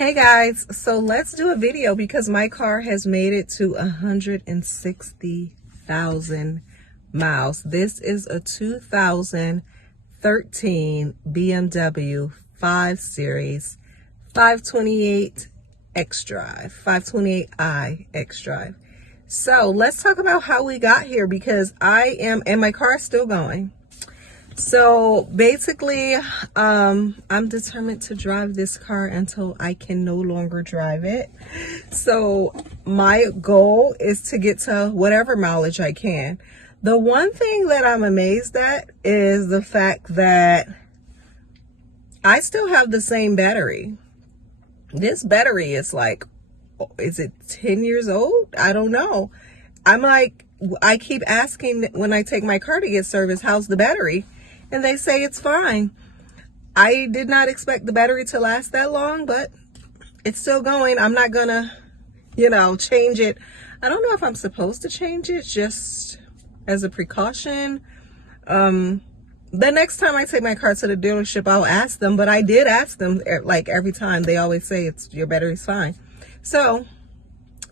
Hey guys, so let's do a video because my car has made it to 160,000 miles. This is a 2013 BMW 5 Series 528 X-Drive, 528i X-Drive. So let's talk about how we got here because and my car is still going. So basically, I'm determined to drive this car until I can no longer drive it. So my goal is to get to whatever mileage I can. The one thing that I'm amazed at is the fact that I still have the same battery. This battery is like, is it 10 years old? I don't know. I keep asking when I take my car to get service, how's the battery? And they say it's fine. I did not expect the battery to last that long, but it's still going. I'm not gonna, change it. I don't know if I'm supposed to change it just as a precaution. The next time I take my car to the dealership, I'll ask them, but I did ask them like every time. They always say your battery's fine. So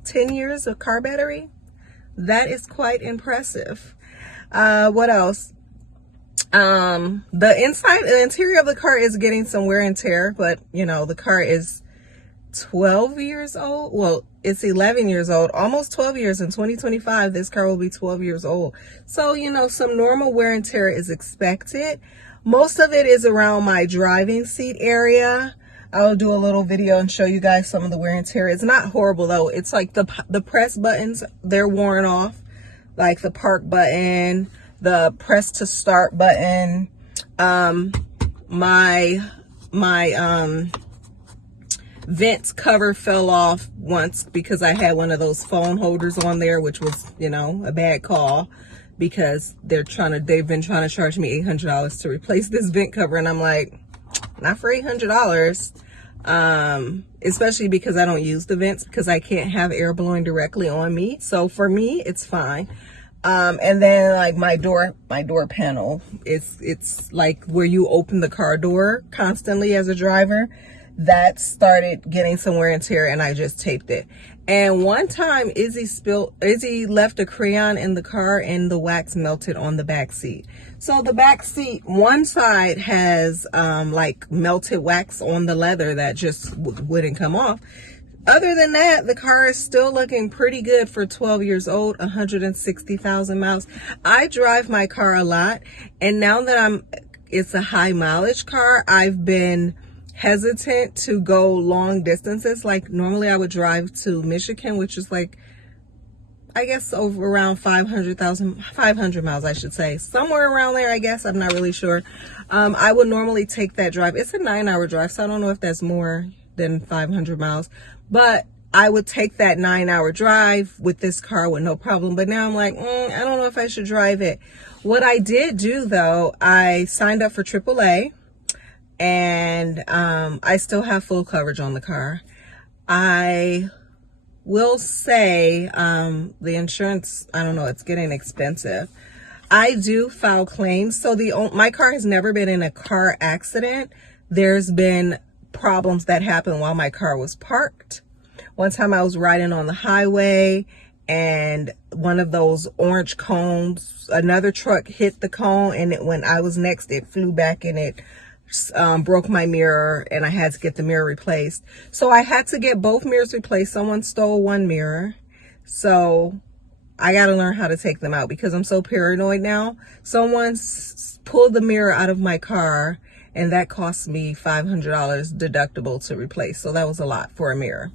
10 years of car battery, that is quite impressive. What else? The interior of the car is getting some wear and tear, but the car is 12 years old. Well, it's 11 years old, almost 12 years. In 2025, this car will be 12 years old. So, some normal wear and tear is expected. Most of it is around my driving seat area. I'll do a little video and show you guys some of the wear and tear. It's not horrible though. It's like the press buttons, they're worn off, like the park button, the press to start button. My vents cover fell off once because I had one of those phone holders on there, which was, a bad call because they've been trying to charge me $800 to replace this vent cover. And I'm like, not for $800. Especially because I don't use the vents because I can't have air blowing directly on me. So for me, it's fine. And then like my door panel, it's like where you open the car door constantly as a driver. That started getting some wear and tear and I just taped it. And one time Izzy left a crayon in the car and the wax melted on the back seat. So the back seat, one side has like melted wax on the leather that just wouldn't come off. Other than that, the car is still looking pretty good for 12 years old, 160,000 miles. I drive my car a lot, and now that it's a high mileage car, I've been hesitant to go long distances. Like normally I would drive to Michigan, which is like, I guess over around 500 miles, I should say. Somewhere around there, I guess. I'm not really sure. I would normally take that drive. It's a 9-hour drive, so I don't know if that's more than 500 miles. But I would take that 9-hour drive with this car with no problem. But now I'm like, I don't know if I should drive it. What I did do, though, I signed up for AAA. And I still have full coverage on the car. I will say the insurance, I don't know, it's getting expensive. I do file claims. So my car has never been in a car accident. There's been problems that happened while my car was parked. One time I was riding on the highway and one of those orange cones, another truck hit the cone, and when I was next, it flew back and it broke my mirror and I had to get the mirror replaced. So I had to get both mirrors replaced. Someone stole one mirror. So I got to learn how to take them out because I'm so paranoid now. Someone pulled the mirror out of my car and that cost me $500 deductible to replace. So that was a lot for a mirror.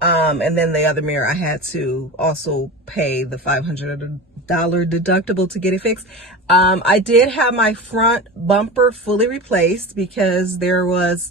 And then the other mirror, I had to also pay the $500 deductible to get it fixed. I did have my front bumper fully replaced because there was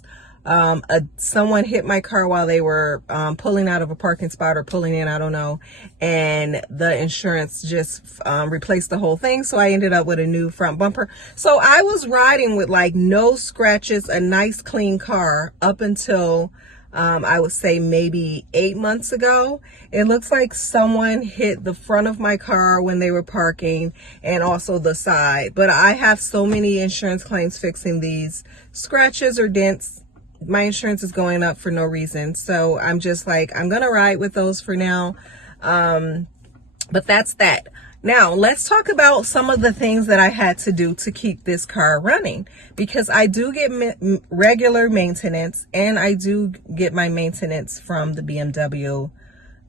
someone hit my car while they were pulling out of a parking spot or pulling in, I don't know, and the insurance just replaced the whole thing. So I ended up with a new front bumper. So I was riding with like no scratches, a nice clean car up until I would say maybe 8 months ago. It looks like someone hit the front of my car when they were parking and also the side. But I have so many insurance claims fixing these scratches or dents my insurance is going up for no reason. So I'm just like, I'm gonna ride with those for now. But that's that. Now, let's talk about some of the things that I had to do to keep this car running, because I do get regular maintenance, and I do get my maintenance from the BMW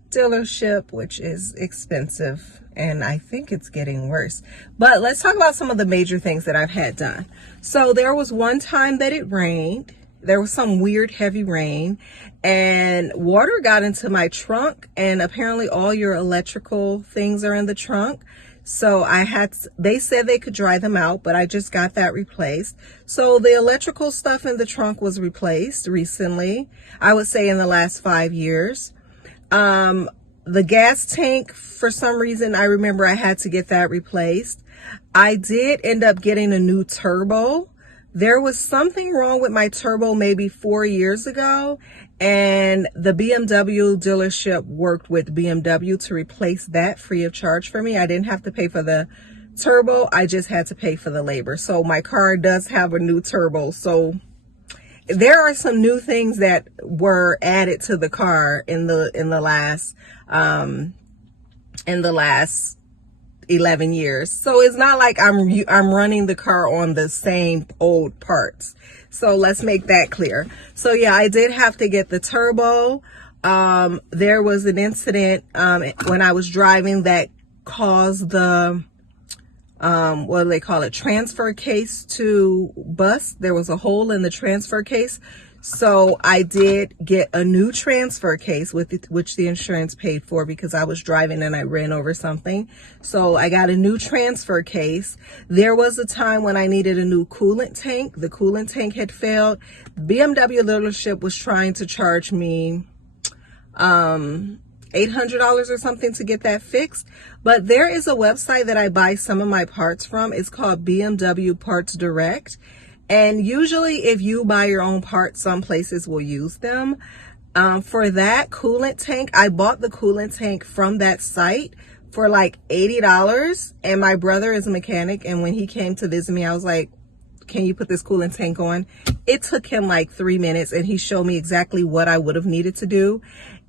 dealership, which is expensive, and I think it's getting worse. But let's talk about some of the major things that I've had done. So there was one time that it rained. There was some weird heavy rain, and water got into my trunk, and apparently all your electrical things are in the trunk. So they said they could dry them out, but I just got that replaced. So the electrical stuff in the trunk was replaced recently, I would say in the last 5 years. The gas tank, for some reason, I remember I had to get that replaced. I did end up getting a new turbo. There was something wrong with my turbo maybe 4 years ago, and the BMW dealership worked with BMW to replace that free of charge for me. I didn't have to pay for the turbo. I just had to pay for the labor. So my car does have a new turbo. So there are some new things that were added to the car in the last 11 years. So it's not like I'm running the car on the same old parts. So let's make that clear. So yeah, I did have to get the turbo. There was an incident when I was driving that caused the what do they call it, transfer case to bust. There was a hole in the transfer case. So I did get a new transfer case, which the insurance paid for, because I was driving and I ran over something. So I got a new transfer case. There was a time when I needed a new coolant tank. The coolant tank had failed. BMW dealership was trying to charge me $800 or something to get that fixed. But there is a website that I buy some of my parts from. It's called BMW Parts Direct. And usually if you buy your own parts, some places will use them. For that coolant tank, I bought the coolant tank from that site for like $80. And my brother is a mechanic. And when he came to visit me, I was like, can you put this coolant tank on? It took him like 3 minutes, and he showed me exactly what I would have needed to do.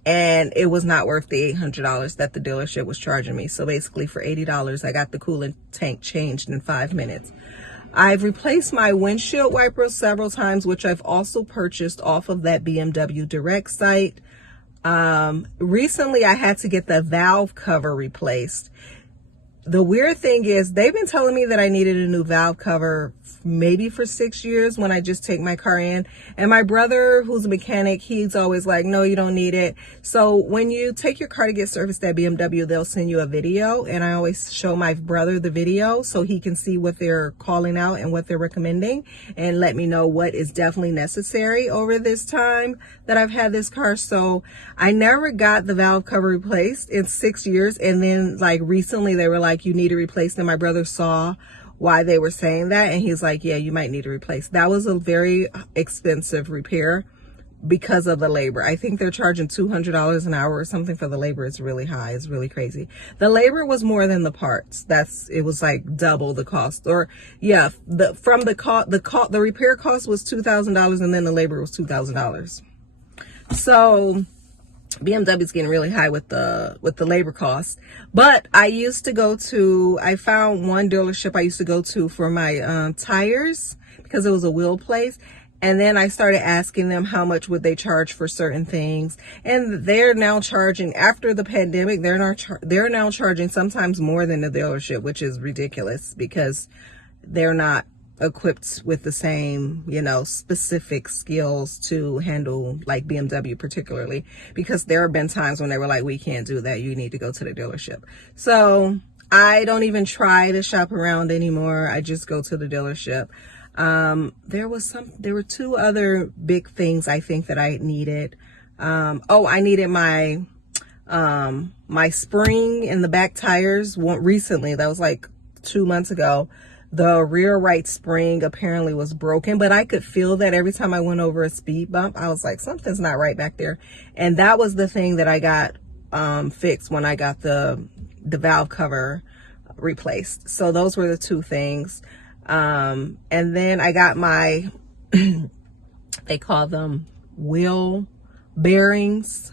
And it was not worth the $800 that the dealership was charging me. So basically for $80, I got the coolant tank changed in 5 minutes. I've replaced my windshield wipers several times, which I've also purchased off of that BMW Direct site. Recently, I had to get the valve cover replaced. The weird thing is, they've been telling me that I needed a new valve cover maybe for 6 years when I just take my car in. And my brother, who's a mechanic, he's always like, no, you don't need it. So when you take your car to get serviced at BMW, they'll send you a video. And I always show my brother the video so he can see what they're calling out and what they're recommending, and let me know what is definitely necessary over this time that I've had this car. So I never got the valve cover replaced in 6 years. And then like recently they were like, you need to replace them. My brother saw why they were saying that, and he's like, yeah, you might need to replace. That was a very expensive repair because of the labor. I think they're charging $200 an hour or something for the labor. It's really high. It's really crazy. The labor was more than the parts. It was like double the cost. Or yeah, the repair cost was $2,000, and then the labor was $2,000. So BMW's getting really high with the labor costs. But I found one dealership I used to go to for my tires, because it was a wheel place. And then I started asking them how much would they charge for certain things. And they're now charging, after the pandemic, they're now charging sometimes more than the dealership, which is ridiculous, because they're not equipped with the same, specific skills to handle like BMW particularly, because there have been times when they were like, we can't do that. You need to go to the dealership. So I don't even try to shop around anymore. I just go to the dealership. There were two other big things I think that I needed. I needed my spring in the back tires recently. That was like 2 months ago. The rear right spring apparently was broken, but I could feel that every time I went over a speed bump. I was like, something's not right back there. And that was the thing that I got fixed when I got the valve cover replaced. So those were the two things. And then I got my They call them wheel bearings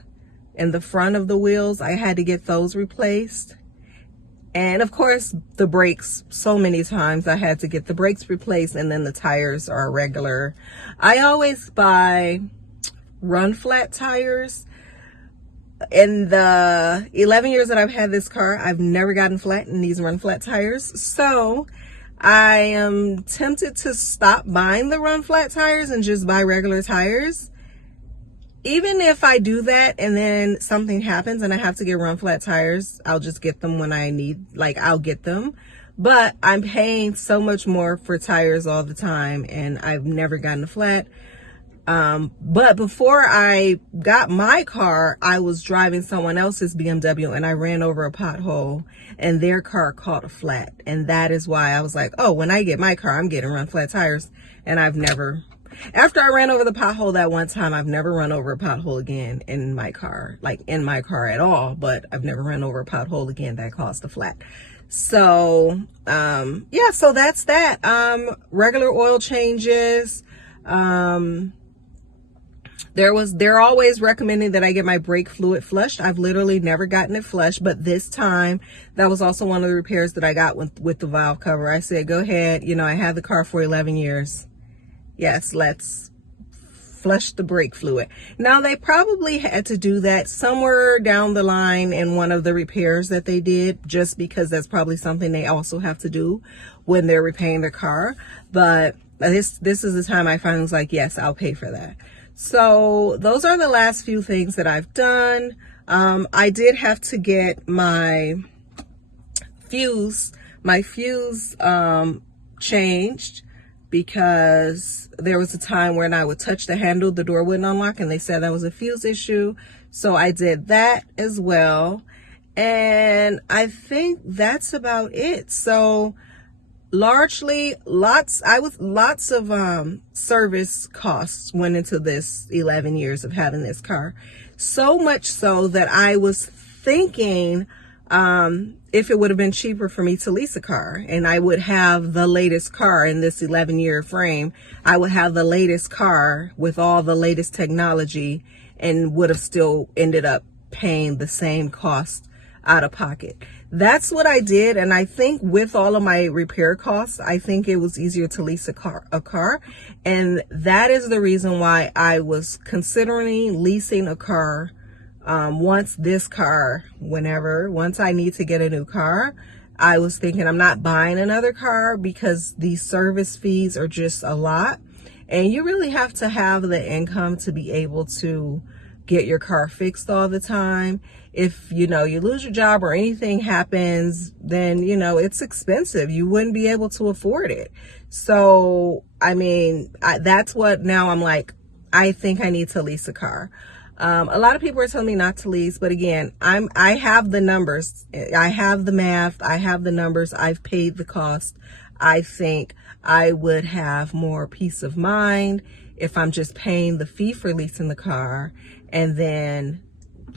in the front of the wheels. I had to get those replaced. And of course, the brakes, so many times I had to get the brakes replaced, and then the tires are regular. I always buy run flat tires. In the 11 years that I've had this car, I've never gotten flat in these run flat tires. So I am tempted to stop buying the run flat tires and just buy regular tires. Even if I do that and then something happens and I have to get run flat tires, I'll just get them when I need, like, I'll get them. But I'm paying so much more for tires all the time, and I've never gotten a flat. But before I got my car, I was driving someone else's BMW, and I ran over a pothole, and their car caught a flat. And that is why I was like, oh, when I get my car, I'm getting run flat tires. And I've never, after I ran over the pothole that one time, I've never run over a pothole again in my car, like in my car at all. But I've never run over a pothole again that caused a flat. So, yeah, so that's that. Regular oil changes. They're always recommending that I get my brake fluid flushed. I've literally never gotten it flushed, but this time, that was also one of the repairs that I got with the valve cover. I said, go ahead, you know, I had the car for 11 years. Yes, let's flush the brake fluid. Now, they probably had to do that somewhere down the line in one of the repairs that they did, just because that's probably something they also have to do when they're repairing their car. But this is the time I finally was like, yes, I'll pay for that. So those are the last few things that I've done. I did have to get my fuse changed, because there was a time when I would touch the handle, the door wouldn't unlock, and they said that was a fuse issue. So I did that as well. And I think that's about it. So largely, lots of service costs went into this 11 years of having this car. So much so that I was thinking if it would have been cheaper for me to lease a car, and I would have the latest car in this 11-year frame. I would have the latest car with all the latest technology, and would have still ended up paying the same cost out of pocket. That's what I did. And I think with all of my repair costs, I think it was easier to lease a car. And that is the reason why I was considering leasing a car. Once I need to get a new car, I was thinking I'm not buying another car, because these service fees are just a lot. And you really have to have the income to be able to get your car fixed all the time. If, you know, you lose your job or anything happens, then, you know, it's expensive. You wouldn't be able to afford it. So, I mean, that's what now I'm like, I think I need to lease a car. A lot of people are telling me not to lease, but again, I have the numbers. I have the math. I have the numbers. I've paid the cost. I think I would have more peace of mind if I'm just paying the fee for leasing the car, and then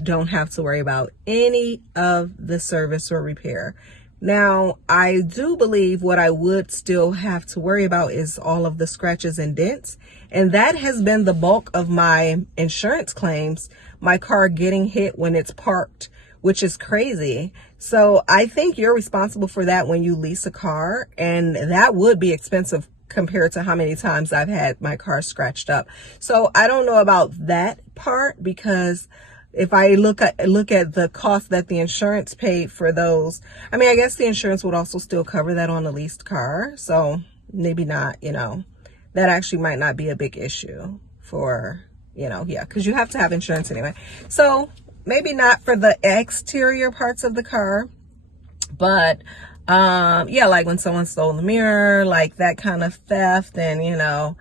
don't have to worry about any of the service or repair. Now, I do believe what I would still have to worry about is all of the scratches and dents. And that has been the bulk of my insurance claims, my car getting hit when it's parked, which is crazy. So I think you're responsible for that when you lease a car, and that would be expensive compared to how many times I've had my car scratched up. So I don't know about that part, because if I look at the cost that the insurance paid for those, I mean, I guess the insurance would also still cover that on a leased car. So maybe not, you know, that actually might not be a big issue for, you know, yeah, because you have to have insurance anyway. So maybe not for the exterior parts of the car, but yeah, like when someone stole the mirror, like that kind of theft, and, you know,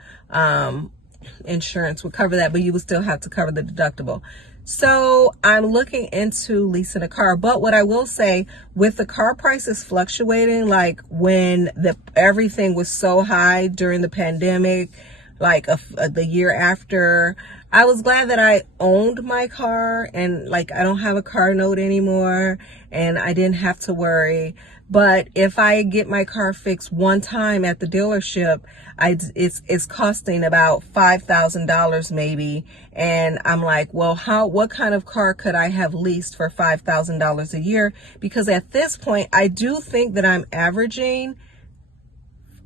insurance would cover that, but you would still have to cover the deductible. So I'm looking into leasing a car. But what I will say, with the car prices fluctuating, like when everything was so high during the pandemic, like the year after, I was glad that I owned my car, and like I don't have a car note anymore, and I didn't have to worry. But if I get my car fixed one time at the dealership, it's costing about $5,000 maybe. And I'm like, well, what kind of car could I have leased for $5,000 a year? Because at this point, I do think that I'm averaging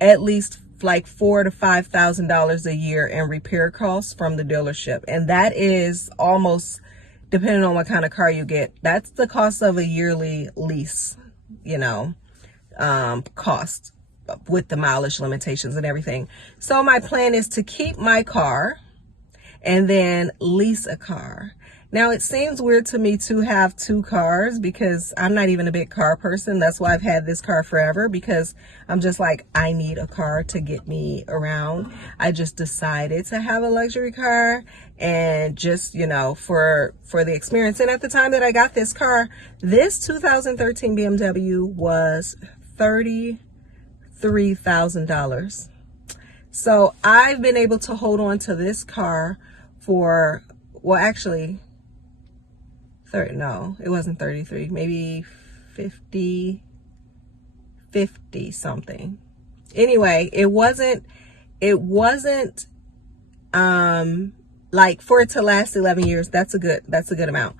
at least like $4,000 to $5,000 a year in repair costs from the dealership. And that is almost, depending on what kind of car you get, that's the cost of a yearly lease, cost with the mileage limitations and everything. So my plan is to keep my car and then lease a car. Now, it seems weird to me to have two cars because I'm not even a big car person. That's why I've had this car forever, because I'm just like, I need a car to get me around. I just decided to have a luxury car and just, for the experience. And at the time that I got this car, this 2013 BMW was $33,000. So I've been able to hold on to this car for, well, actually, no, it wasn't 33, maybe 50 something. Anyway, it wasn't like, for it to last 11 years, that's a good amount.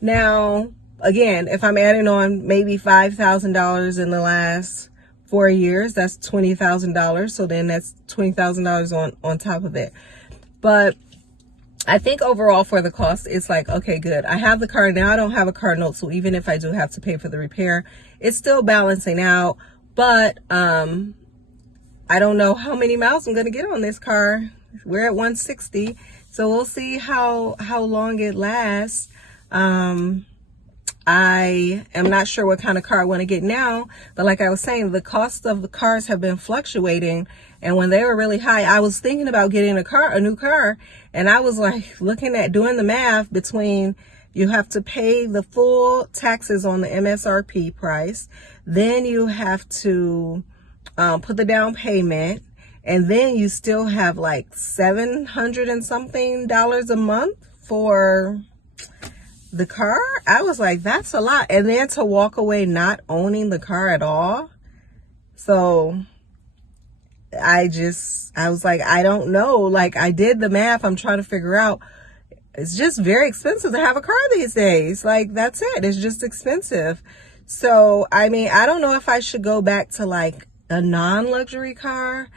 Now, again, if I'm adding on maybe $5,000 in the last 4 years, that's $20,000. So then that's $20,000 on top of it. But I think overall for the cost, it's like, okay, good. I have the car now. I don't have a car note. So even if I do have to pay for the repair, it's still balancing out. But I don't know how many miles I'm going to get on this car. We're at 160. So we'll see how long it lasts. I am not sure what kind of car I want to get now, but like I was saying, the cost of the cars have been fluctuating. And when they were really high, I was thinking about getting a new car. And I was like doing the math between, you have to pay the full taxes on the MSRP price. Then you have to put the down payment. And then you still have like $700 and something a month for the car. I was like, that's a lot. And then to walk away not owning the car at all. So I was like, I don't know. Like, I did the math. I'm trying to figure out. It's just very expensive to have a car these days. Like, that's it. It's just expensive. So, I mean, I don't know if I should go back to like a non-luxury car.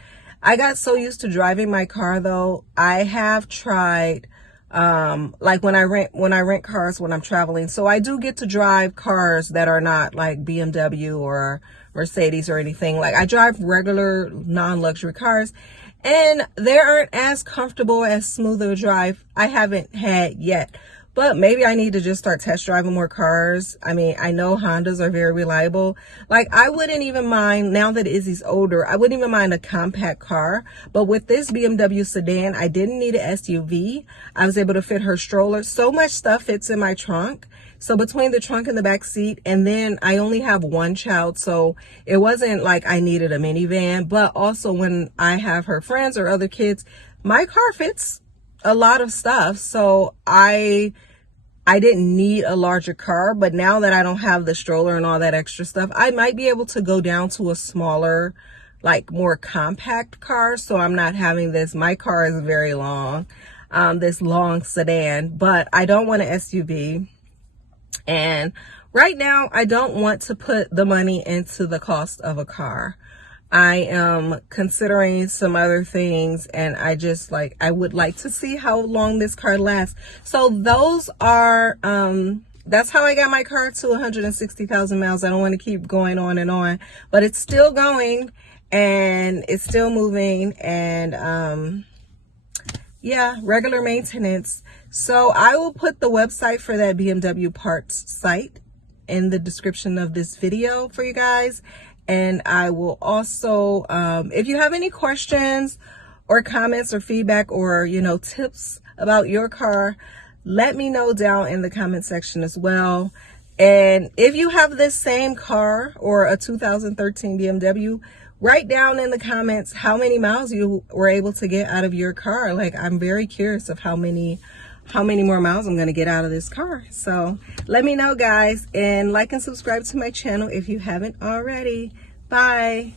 I got so used to driving my car though. I have tried like when I rent cars when I'm traveling. So I do get to drive cars that are not like BMW or Mercedes or anything. Like, I drive regular non-luxury cars, and they aren't as comfortable, as smooth of a drive I haven't had yet. But maybe I need to just start test driving more cars. I mean, I know Hondas are very reliable. Like, I wouldn't even mind, now that Izzy's older, I wouldn't even mind a compact car. But with this BMW sedan, I didn't need an SUV. I was able to fit her stroller. So much stuff fits in my trunk. So between the trunk and the back seat, and then I only have one child, so it wasn't like I needed a minivan. But also when I have her friends or other kids, my car fits a lot of stuff. So I didn't need a larger car, but now that I don't have the stroller and all that extra stuff, I might be able to go down to a smaller, like more compact car. So I'm not having this, my car is very long, this long sedan, but I don't want an SUV. And right now I don't want to put the money into the cost of a car. I am considering some other things, and I would like to see how long this car lasts. So those are, that's how I got my car to 160,000 miles. I don't want to keep going on and on, but it's still going and it's still moving, and, yeah, regular maintenance. So I will put the website for that BMW parts site in the description of this video for you guys. And I will also, if you have any questions or comments or feedback or, tips about your car, let me know down in the comment section as well. And if you have this same car or a 2013 BMW, write down in the comments how many miles you were able to get out of your car. Like, I'm very curious of how many how many more miles I'm going to get out of this car. So let me know, guys, and like and subscribe to my channel if you haven't already. Bye.